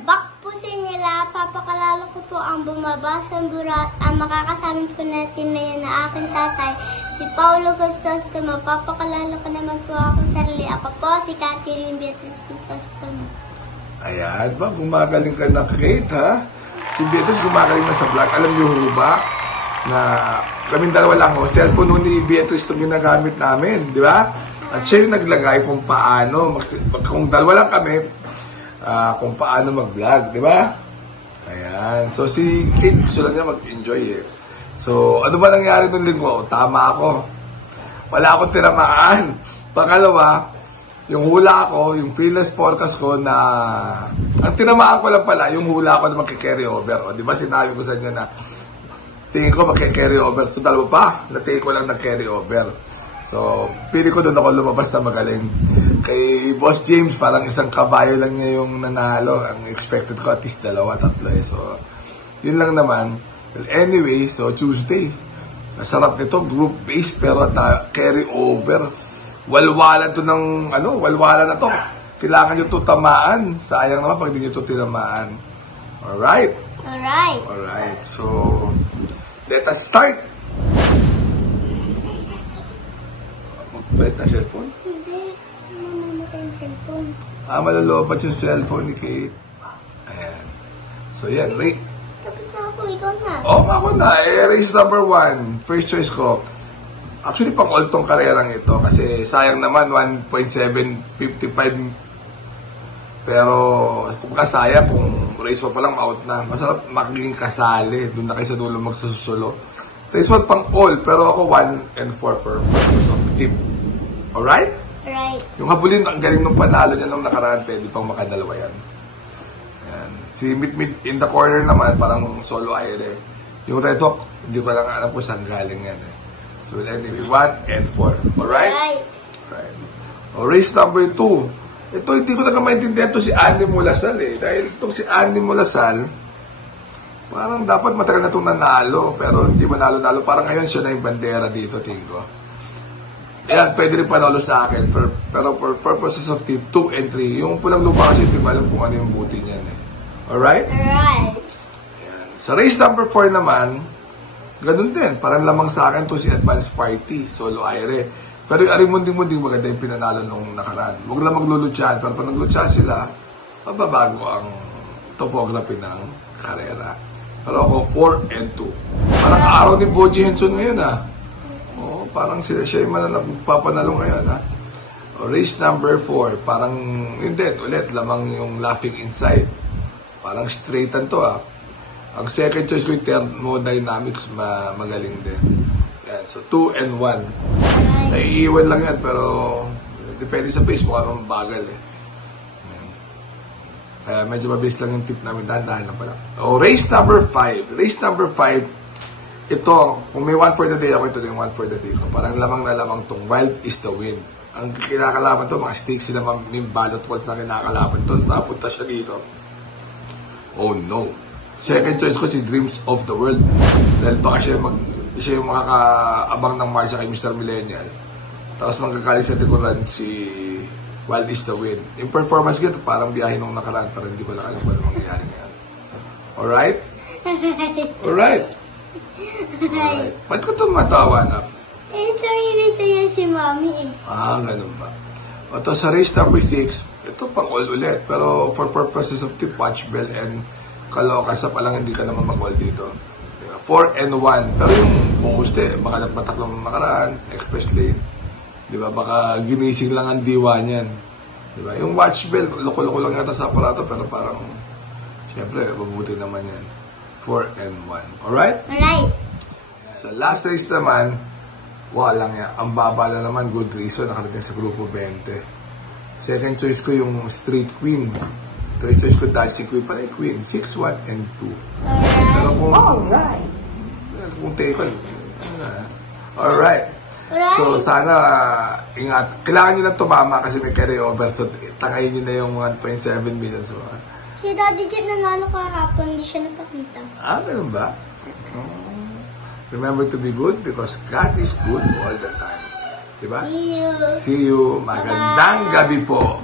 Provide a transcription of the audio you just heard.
back po sa nila. Papakalala ko po ang bumabasang burat. Ang makakasama po natin na yan na aking tatay, si Paulo Crisostomo. Papakalala ko naman po akong sarili. Ako po si Catherine Beatriz Crisostomo. Ayan ba, gumagaling ka na, Kate, ha? Si Beatriz gumagaling na sa vlog. Alam niyo ho ba na kaming dalawa lang ho, cellphone ho ni Beatriz itong ginagamit namin, di ba? At siya yung naglagay kung paano, kung dalawa lang kami, kung paano mag-vlog, di ba? Ayan. So, si Kate, gusto lang niya mag-enjoy eh. So, ano ba nangyari nung linggo? Tama ako. Wala akong tinamaan. Pangalawa, yung hula ko, yung previous forecast ko na, ang tinamaan ko lang pala, yung hula ko na magkikarry over. O, di ba sinabi ko sa inyo na, tingin ko magkikarry over. So, dalawa pa, natingin ko lang ng carry over. So, pili ko doon ako lumabas na magaling. Kay Boss James, parang isang kabayo lang niya yung nanalo. Ang expected ko at least 2, 3 eh. So, yun lang naman. Well, anyway, so Tuesday. Masarap nito, group base, pero carry over. Walwalan to ng, walwalan na to. Kailangan nyo to tamaan. Sayang naman pag hindi nyo to tinamaan. Alright? Alright. Alright, so, let us start. Bait na cellphone? Hindi. Mamamatay yung cellphone. Malalobat yung cellphone ni Kate. Ayan. So, yan. Rate. Tapos na ako. Ikaw na. Ako na. Race number 1. First choice ko. Actually, pang-all tong karerang ito. Kasi sayang naman, 1.755. Pero, kung kasaya, kung race 1 pa lang, out na. Masarap magiging kasali. Doon na kayo sa dulo magsusulo. Race 1 pang-all. Pero ako 1 and 4 per purpose of tip. Alright? Alright. Yung habulin, ang galing nung panalo niya nung nakaraan, pwede pang makadalawa yan. Ayan. Si Mid in the corner naman, parang solo aire. Yung Red Hawk, hindi ko lang alam kung saan galing yan eh. So anyway, 1 and 4. Alright? Alright. O, race number 2. Ito, hindi ko na maintindihan ito si Andy Mulasal eh. Dahil itong si Andy Mulasal, parang dapat matagal na itong nanalo, pero hindi manalo-nalo. Parang ngayon siya na yung bandera dito, tingko. Ayan, pwede rin panalo sa akin. Pero for purposes of tip 2 and 3, yung pulang lupa kasi hindi mo alam kung ano yung buti niyan eh. Alright? Alright. Ayan. Sa race number 4 naman, ganun din. Parang lamang sa akin to si Advanced Party, solo aire. Pero yung arimunding-munding maganda yung pinanalo nung nakaraan. Huwag lang maglulutsahan. Pero pag naglutsahan sila, mababago ang topography ng karera. Pero ako, 4 and 2. Parang araw ni Boji Henson ngayon parang siya yung magpapanalo ngayon, ha? O, race number 4, parang, hindi, ulit, lamang yung Laughing Inside. Parang straightan to, ha? Ang second choice ko yung Thermodynamics, magaling din. Yan, so 2 and 1. Naiiwan lang yan, pero, depende sa pace mo, anong bagal, eh. Yan. Kaya medyo mabilis lang yung tip namin, dahan-dahan lang pala. O, race number 5. Race number 5, ito, kung may 1 for the day ako, ito yung 1 for the day ko. Parang lamang na lamang itong Wild is the Win. Ang kinakalaban to, mga stakes sila, yung ballot walls na kinakalaban to. Tapos napunta siya dito. Oh no. Second choice ko si Dreams of the World. Dahil baka siya yung makakaabang ng Marcia kay Mr. Millennial. Tapos magkakaling sa tikuran si Wild is the Win. Yung performance ko, parang biyahe nung nakaraan, pero hindi ko lang alam kung ano mangyayari ngayon. Alright? Alright. Alright. Ba't ko tumatawa na? Sorry na sa'yo si Mommy eh. Ganun ba? Ito sa race number 6, ito pang all ulit. Pero for purposes of tip, watch bell and Caloocan pa lang hindi ka naman mag-all dito. 4 and 1. Pero yung post baka nagpataklong nakaraan, express lane. Diba? Baka ginising lang ang diwa niyan. Diba? Yung watch bell, loko-loko lang yata sa aparato, pero parang, syempre, mabuti naman yan. 4 and 1. Alright? Alright. Sa last race naman, walang yan. Ang baba na naman, good reason, nakarating sa grupo 20. Second choice ko yung Street Queen. Third choice ko Dancing Queen, parang Queen. 6, 1, and 2. Pero kung... Alright. Kung take on. Alright. So, sana, ingat. Kailangan nyo lang tumama kasi may carry over. So, tangayin nyo na yung 1.7 million. So, si Daddy Jeep nanalo kahapon, hindi siya napakita. Ganun ba? Remember to be good because God is good all the time. Diba? See you. See you. Magandang gabi po.